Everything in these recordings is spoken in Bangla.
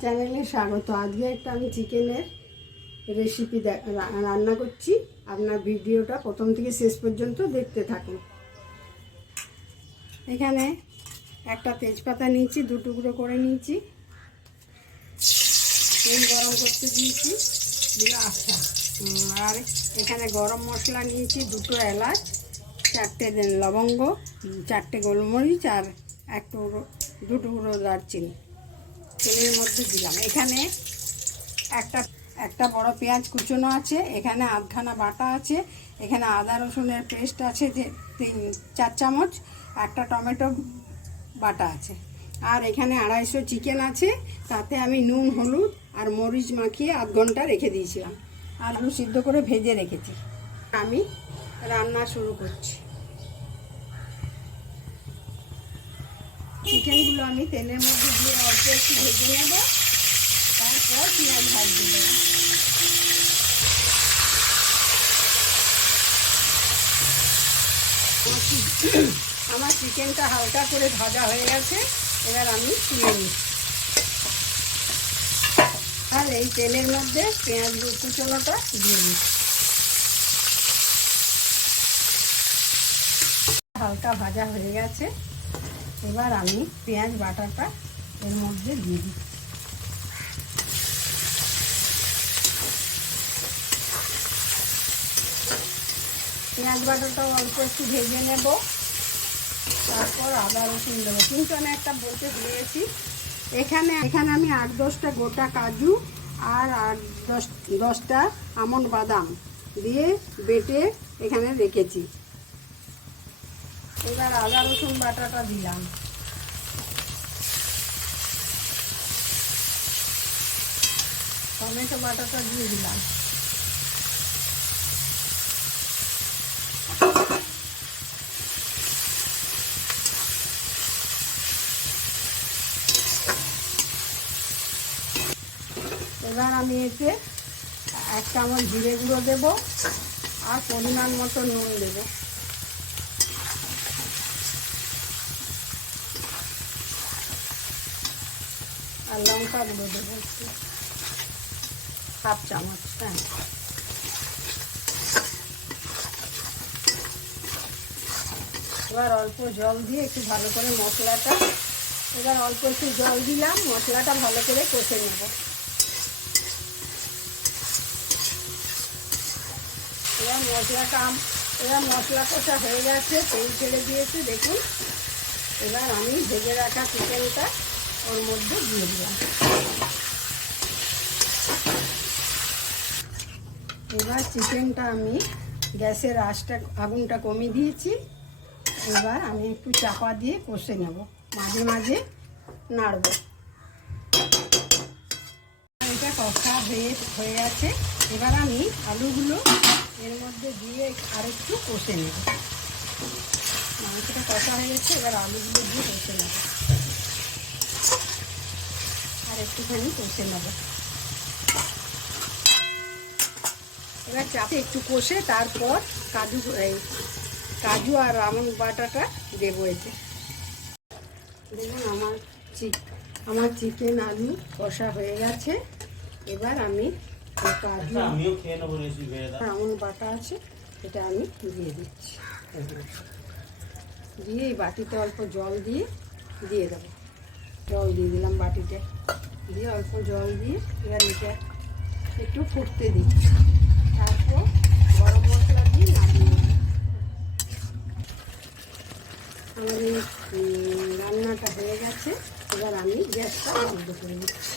চ্যানেলে স্বাগত। আজকে একটা আমি চিকেনের রেসিপি রান্না করছি। আপনার ভিডিওটা প্রথম থেকে শেষ পর্যন্ত দেখতে থাকুন। এখানে একটা তেজপাতা নিয়েছি, 2 টুকরো করে নিয়েছি। তেল গরম করতে দিয়েছি, আচ্ছা। আর এখানে গরম মশলা নিয়েছি, 2টো এলাচ, 4টে লবঙ্গ, 4টে গোলমরিচ আর 2 টুকরো দারচিনি তেলের মধ্যে দিলাম। এখানে একটা বড় পেঁয়াজ কুচনো আছে, এখানে আধখানা বাটা আছে, এখানে আদা রসুনের পেস্ট আছে যে 4 চামচ, একটা টমেটো বাটা আছে, আর এখানে 250 চিকেন আছে। তাতে আমি নুন, হলুদ আর মরিচ মাখিয়ে আধ ঘন্টা রেখে দিয়েছিলাম, আর আলু সিদ্ধ করে ভেজে রেখেছি। আমি রান্না শুরু করছি। চিকেনগুলো আমি তেলের মধ্যে দিয়ে অল্প একটু ভেজে নেব, তারপর পেঁয়াজ ভাজতে দেব। আমার চিকেনটা হালকা করে ভাজা হয়ে গেছে, এবার আমি তুলে নিচ্ছি। আর এই তেলের মধ্যে পেঁয়াজ কুচনোটা দিয়ে দিচ্ছি। হালকা ভাজা হয়ে গেছে, এবার আমি পেঁয়াজ বাটাটা এর মধ্যে দিয়ে দিচ্ছি। পেঁয়াজ বাটাটাও অল্প একটু ভেজে নেব, তারপর আদা রসুন দেবো। কিন্তু আমি একটা বলতে ভুলেছি, এখানে আমি 8-10টা গোটা কাজু আর 8-10টা আমন্ড বাদাম দিয়ে বেটে এখানে রেখেছি। এবার আদা রসুন বাটাটা দিলাম, টমেটো বাটাটা দিয়ে দিলাম, এবার আমি এতে 1 চামচ জিরে গুঁড়ো দেবো আর পরিমাণ মতো নুন দেব। আর লঙ্কা গুঁড়ো দেবো একটু, 1/2 চামচ। হ্যাঁ, এবার অল্প জল দিয়ে একটু ভালো করে মশলাটা, এবার অল্প একটু জল দিলাম, মশলাটা ভালো করে কষে নেব। এবার মশলা কষা হয়ে গেছে, তেল ছেড়ে দিয়েছে দেখুন। এবার আমি ভেজে রাখা চিকেনটা ওর মধ্যে দিয়ে দিলাম। এবার চিকেনটা আমি গ্যাসের আগুনটা কমিয়ে দিয়েছি। এবার আমি একটু চাপা দিয়ে কষে নেব, মাঝে মাঝে নাড়ব। এটা কষা হয়ে গেছে, এবার আমি আলুগুলো এর মধ্যে দিয়ে আরেকটু কষে নেব। মাংসটা কষা হয়ে গেছে, এবার আলুগুলো দিয়ে কষে নেব, আর একটুখানি কষে নেব। এবার চাপে একটু কষে তারপর কাজু আর আমন্ড বাটাটা দেবো এতে। দেখুন আমার চিকেন আলু কষা হয়ে গেছে। এবার আমি কাজু আমন্ড বাটা আছে, এটা আমি দিয়ে দিচ্ছি। দিয়ে এই বাটিতে অল্প জল দিয়ে দেবো। জল দিয়ে দিলাম বাটিতে, দিয়ে অল্প জল দিয়ে এবার এটা একটু ফুটতে দিচ্ছি। তারপর গরম মশলা দিয়ে নামিয়ে নেব। আমাদের রান্নাটা হয়ে গেছে, এবার আমি গ্যাসটা বন্ধ করে দিচ্ছি।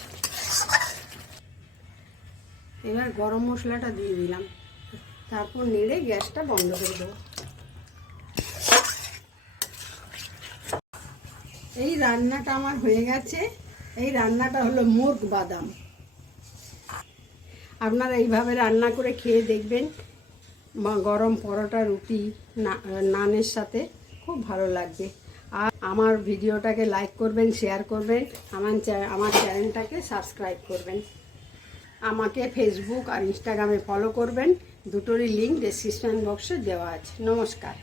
এবার গরম মশলাটা দিয়ে দিলাম, তারপর নেড়ে গ্যাসটা বন্ধ করে দেবো। এই রান্নাটা আমার হয়ে গেছে। এই রান্নাটা হলো মুর্গ বাদাম। আপনারা এইভাবে রান্না করে খেয়ে দেখবেন, গরম পরোটা, রুটি, নানের সাথে খুব ভালো লাগবে। আর আমার ভিডিওটাকে লাইক করবেন, শেয়ার করবেন, আমার চ্যানেলটাকে সাবস্ক্রাইব করবেন। আমাকে ফেসবুক আর ইনস্টাগ্রামে ফলো করবেন, দুটোরই লিঙ্ক ডেসক্রিপশন বক্সে দেওয়া আছে। নমস্কার।